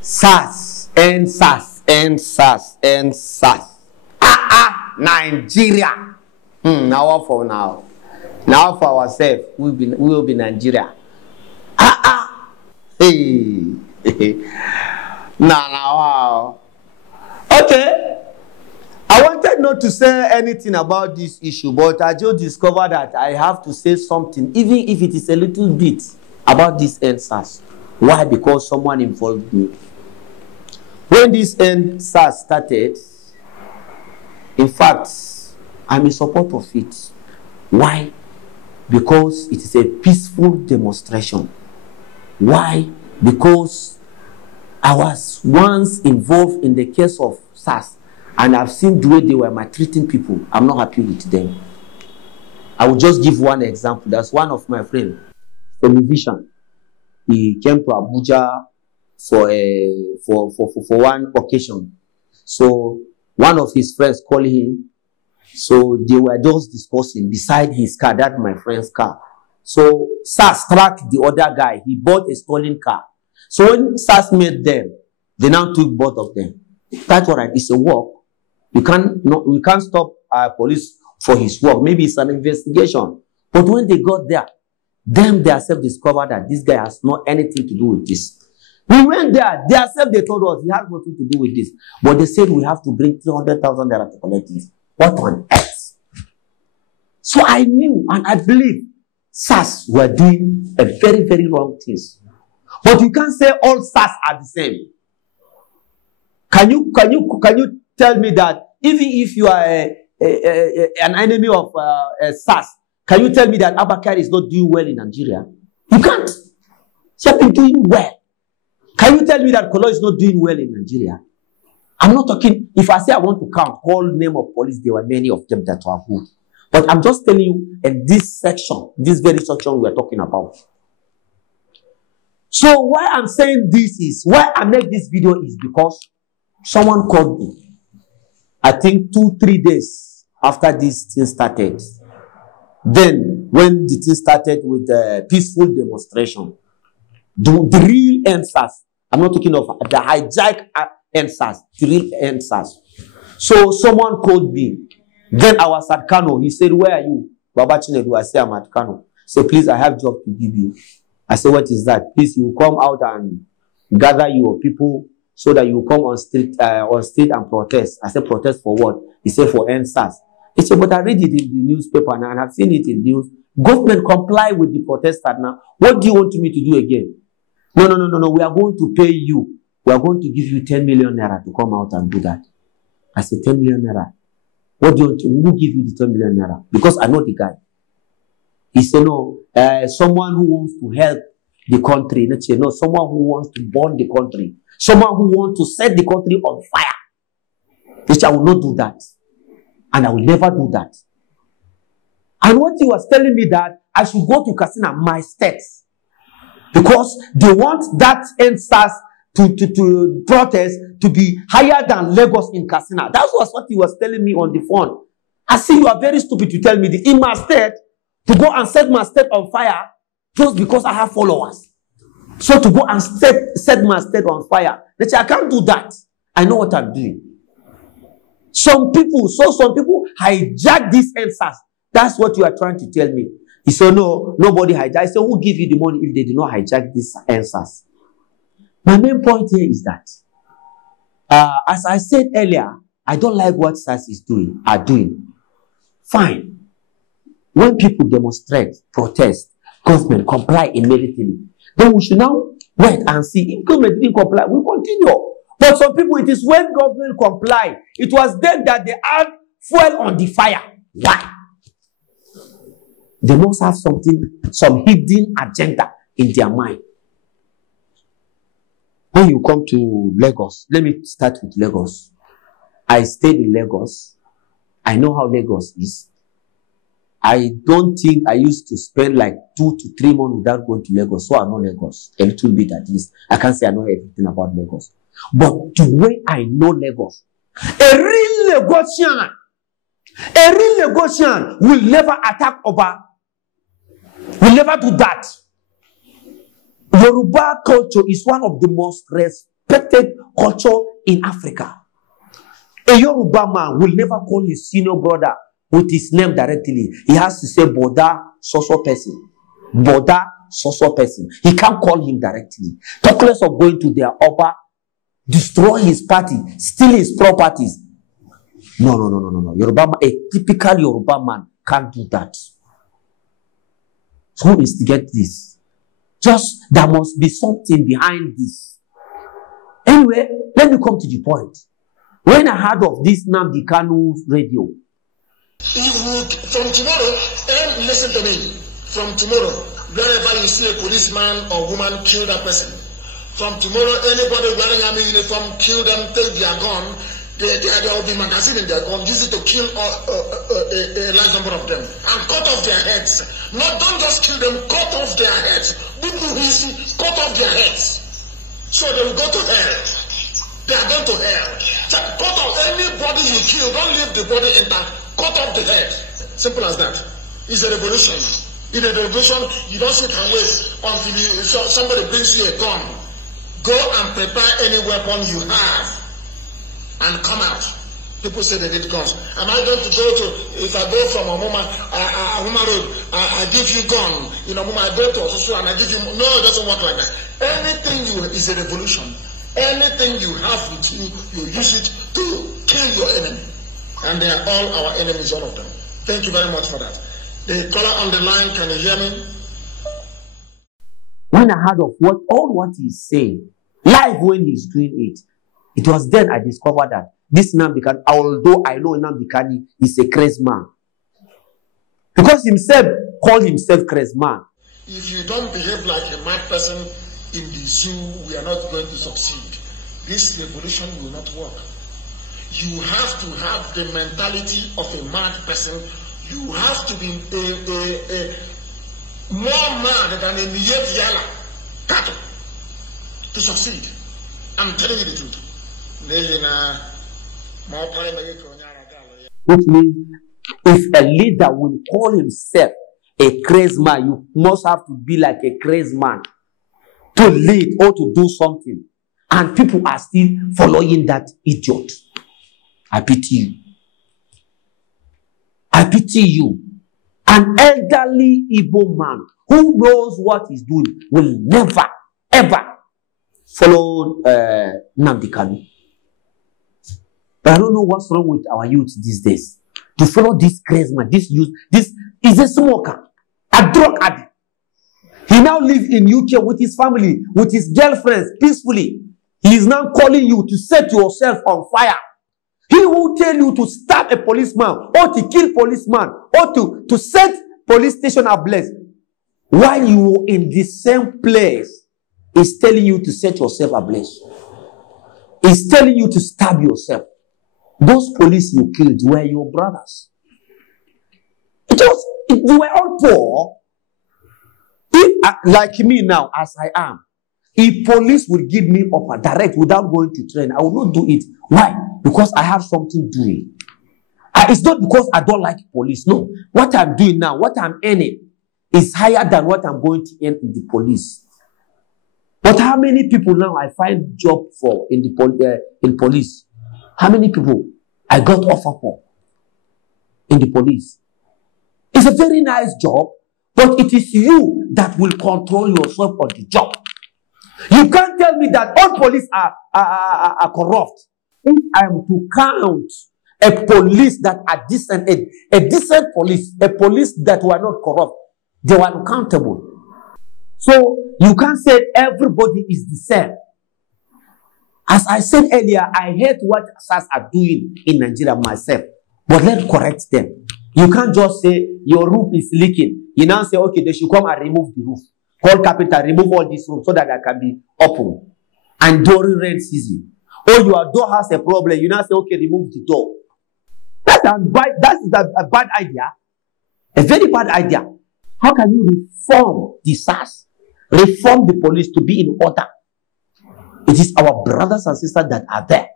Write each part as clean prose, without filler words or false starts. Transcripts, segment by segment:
SARS, NSAS, NSAS, NSAS. Nigeria. Now what for now? Now for ourselves, we will be Nigeria. Hey. Wow. Okay. I wanted not to say anything about this issue, but I just discovered that I have to say something, even if it is a little bit, about this NSAS. Why? Because someone involved me. When this NSAS started, in fact, I'm in support of it. Why? Because it is a peaceful demonstration. Why? Because I was once involved in the case of SARS, and I've seen the way they were maltreating people. I'm not happy with them. I will just give one example. That's one of my friends, a musician. He came to Abuja for one occasion. So one of his friends called him. So they were just discussing beside his car, that's my friend's car. So SARS tracked the other guy. He bought a stolen car. So when SARS met them, they now took both of them. That's all right. It's a work. We can't stop police for his work. Maybe it's an investigation. But when they got there, them themselves discovered that this guy has not anything to do with this. We went there. Themselves they told us he has nothing to do with this. But they said we have to bring 300,000 naira to collect this. What on earth? So I knew and I believe SARS were doing a very, very wrong things. But you can't say all SARS are the same. Can you tell me that even if you are an enemy of SARS, can you tell me that Abakari is not doing well in Nigeria? You can't. She has been doing well. Can you tell me that Kolo is not doing well in Nigeria? I'm not talking, if I say I want to count all name of police, there were many of them that were good. But I'm just telling you in this section, this very section we're talking about. So why I'm saying this is, why I make this video is because someone called me. I think 2-3 days after this thing started. Then when the thing started with the peaceful demonstration, the real NSAS, I'm not talking of the hijack NSAS, the real NSAS. So someone called me. Then I was at Kano. He said, where are you? Baba Chinedu. I said, I'm at Kano. So please, I have a job to give you. I said, what is that? Please, you come out and gather your people so that you come on street and protest. I said, protest for what? He said, for NSAS. He said, but I read it in the newspaper now and I've seen it in news. Government comply with the protester now. What do you want me to do again? No. We are going to pay you. We are going to give you 10 million naira to come out and do that. I said, 10 million naira. What do you want to, who give you the 10 million naira? Because I know the guy. He said, no, someone who wants to help the country. Let's say, no, someone who wants to burn the country. Someone who wants to set the country on fire. Which I will not do that. And I will never do that. And what he was telling me that I should go to Katsina, my state. Because they want that NSAS to protest to be higher than Lagos in Katsina. That was what he was telling me on the phone. I see you are very stupid to tell me that in my state, to go and set my state on fire just because I have followers. So to go and set my state on fire, they say, I can't do that. I know what I'm doing. Some people hijack this NSAS. That's what you are trying to tell me. He said, no, nobody hijack. I said, who give you the money if they do not hijack this NSAS? My main point here is that, as I said earlier, I don't like what SARS are doing. Fine. When people demonstrate, protest, government comply immediately, then we should now wait and see. If government didn't comply, we continue. But some people, it is when government comply, it was then that they add fuel on the fire. Why? They must have some hidden agenda in their mind. When you come to Lagos, let me start with Lagos. I stayed in Lagos. I know how Lagos is. I don't think I used to spend like 2 to 3 months without going to Lagos. So I know Lagos a little bit at least. I can't say I know everything about Lagos. But the way I know Lagos, a real Lagosian will never attack Oba. Will never do that. Will Yoruba culture is one of the most respected culture in Africa. A Yoruba man will never call his senior brother with his name directly. He has to say Boda so person. Boda so person. He can't call him directly. Talk less of going to their Oba, destroy his party, steal his properties. No. Yoruba man, a typical Yoruba man can't do that. So who instigate this? Just there must be something behind this. Anyway, let me come to the point. When I heard of this Nnamdi Kanu radio, from tomorrow, and listen to me, from tomorrow, wherever you see a policeman or woman, kill that person. From tomorrow, anybody wearing army uniform, kill them, take their gun. There will be magazine in their gun, use it to kill a large number of them, and cut off their heads. No, don't just kill them, cut off their heads. People who see, cut off their heads. So they will go to hell. They are going to hell. So cut off anybody you kill, don't leave the body intact. Cut off the head. Simple as that. It's a revolution. In a revolution, you don't sit and wait until somebody brings you a gun. Go and prepare any weapon you have and come out. People say they need guns. Am I going to go to, if I go from Omuma Road, I give you gun. In Omuma, I go to Osusu and I give you, no, it doesn't work like that. Anything is a revolution. Anything you have with you, you use it to kill your enemy. And they are all our enemies, all of them. Thank you very much for that. The caller on the line, can you hear me? When I heard of what he's saying, live when he's doing it, it was then I discovered that this Nnamdi Kanu, although I know Nnamdi Kanu is a crazy man, because himself called himself crazy man. If you don't behave like a mad person in the zoo, we are not going to succeed. This revolution will not work. You have to have the mentality of a mad person. You have to be more mad than a Yala cattle to succeed. I'm telling you the truth. Which means if a leader will call himself a crazy man, you must have to be like a crazy man to lead or to do something. And people are still following that idiot. I pity you. I pity you. An elderly Igbo man who knows what he's doing will never, ever follow Nnamdi Kanu. But I don't know what's wrong with our youth these days. To follow this crazy man, this youth, this is a smoker, a drug addict. He now lives in UK with his family, with his girlfriends, peacefully. He is now calling you to set yourself on fire. He will tell you to stab a policeman, or to kill policeman, or to set police station ablaze. While you are in the same place, he's telling you to set yourself ablaze. He's telling you to stab yourself. Those police you killed were your brothers. They were all poor. If, like me now, as I am, if police will give me up direct without going to train, I will not do it. Why? Because I have something doing. It's not because I don't like police. No. What I'm doing now, what I'm earning, is higher than what I'm going to earn in the police. But how many people now I find job for in police? How many people I got offer for in the police? It's a very nice job, but it is you that will control yourself on the job. You can't tell me that all police are corrupt. If I am to count a police that are decent, a decent police, a police that were not corrupt, they were accountable. So you can't say everybody is the same. As I said earlier, I hate what SARS are doing in Nigeria myself. But let's correct them. You can't just say your roof is leaking. You now say, okay, they should come and remove the roof. Call carpenter, remove all this roof so that they can be open. And during rain season. Or your door has a problem. You now say, okay, remove the door. That's a bad idea. A very bad idea. How can you reform the SARS? Reform the police to be in order. It is our brothers and sisters that are there.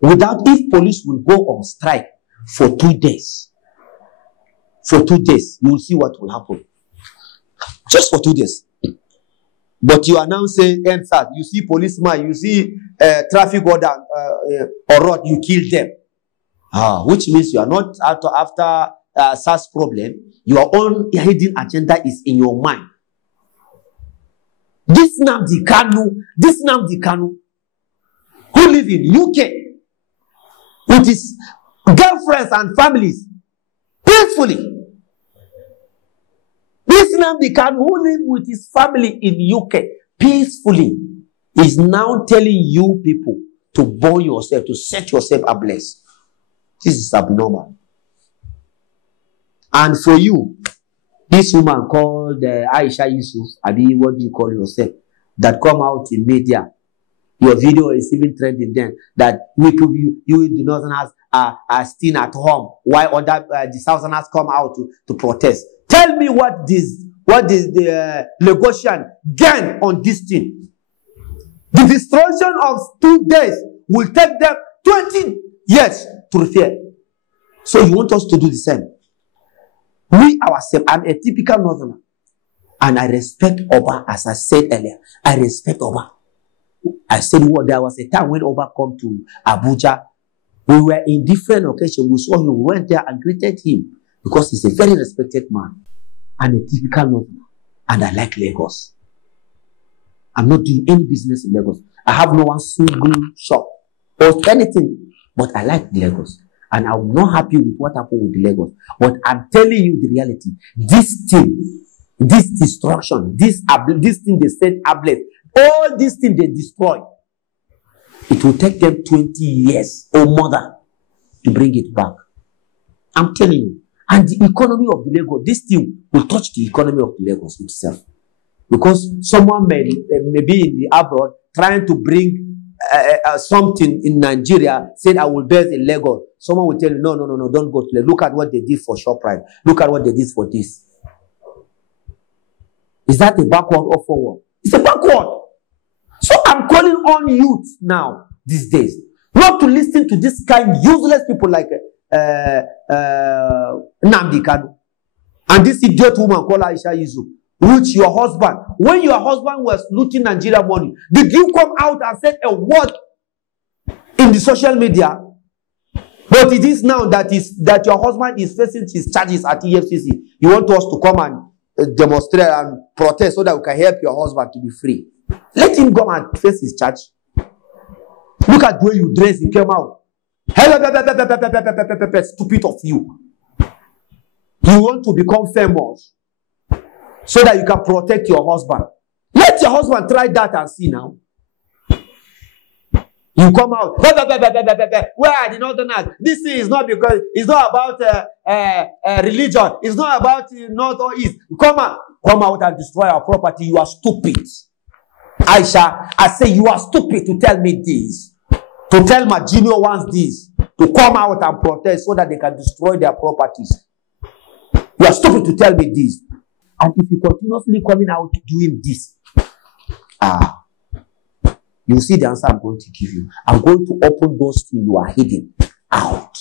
Without, if police will go on strike for 2 days, you will see what will happen. Just for 2 days. But you are now saying NSAS. You see policeman, you see traffic order or road, you kill them. Which means you are not after SARS problem. Your own hidden agenda is in your mind. This Nnamdi Kanu, who live in UK with his girlfriends and families peacefully. This Nnamdi Kanu, who live with his family in UK peacefully, is now telling you people to burn yourself, to set yourself ablaze. This is abnormal. And for you, this woman called Aisha Yusuf, Abi, what do you call yourself, that come out in media, your video is even trending then, that you in the Northerners are still at home, while other the Southerners come out to protest. Tell me what is the Lagosian gain on this thing? The destruction of 2 days will take them 20 years to repair. So you want us to do the same? We ourselves, I'm a typical Northerner, and I respect Oba, as I said earlier. I respect Oba. I said there was a time when Oba come to Abuja. We were in different occasions. We saw him, we went there and greeted him because he's a very respected man. I'm a typical Northerner, and I like Lagos. I'm not doing any business in Lagos. I have no one single shop or anything, but I like Lagos. And I'm not happy with what happened with Lagos. But I'm telling you the reality. This thing, this destruction, this thing they said ablaze, all these things they destroy, it will take them 20 years or more than to bring it back. I'm telling you. And the economy of the Lagos, this thing will touch the economy of the Lagos itself. Because someone may be in the abroad trying to bring something in Nigeria, said I will base in Lagos. Someone will tell you, no, don't go to Lagos. Look at what they did for ShopRite. Look at what they did for this. Is that a backward or forward? It's a backward. So I'm calling on youth now, these days, not to listen to this kind of useless people like Nnamdi Kanu. And this idiot woman called Aisha Yusuf. Which your husband, when your husband was looting Nigeria money, did you come out and say a word in the social media? But it is now that your husband is facing his charges at EFCC. You want us to come and demonstrate and protest so that we can help your husband to be free. Let him go and face his charge. Look at the way you dress. He came out. Stupid of you. You want to become famous so that you can protect your husband. Let your husband try that and see now. You come out. Where are the Northerners? This is not because it's not about religion. It's not about North or East. Come out and destroy our property. You are stupid. Aisha, I say you are stupid to tell me this. To tell my junior ones this. To come out and protest so that they can destroy their properties. You are stupid to tell me this. And if you continuously coming out doing this, you see the answer I'm going to give you. I'm going to open those things you are hidden out.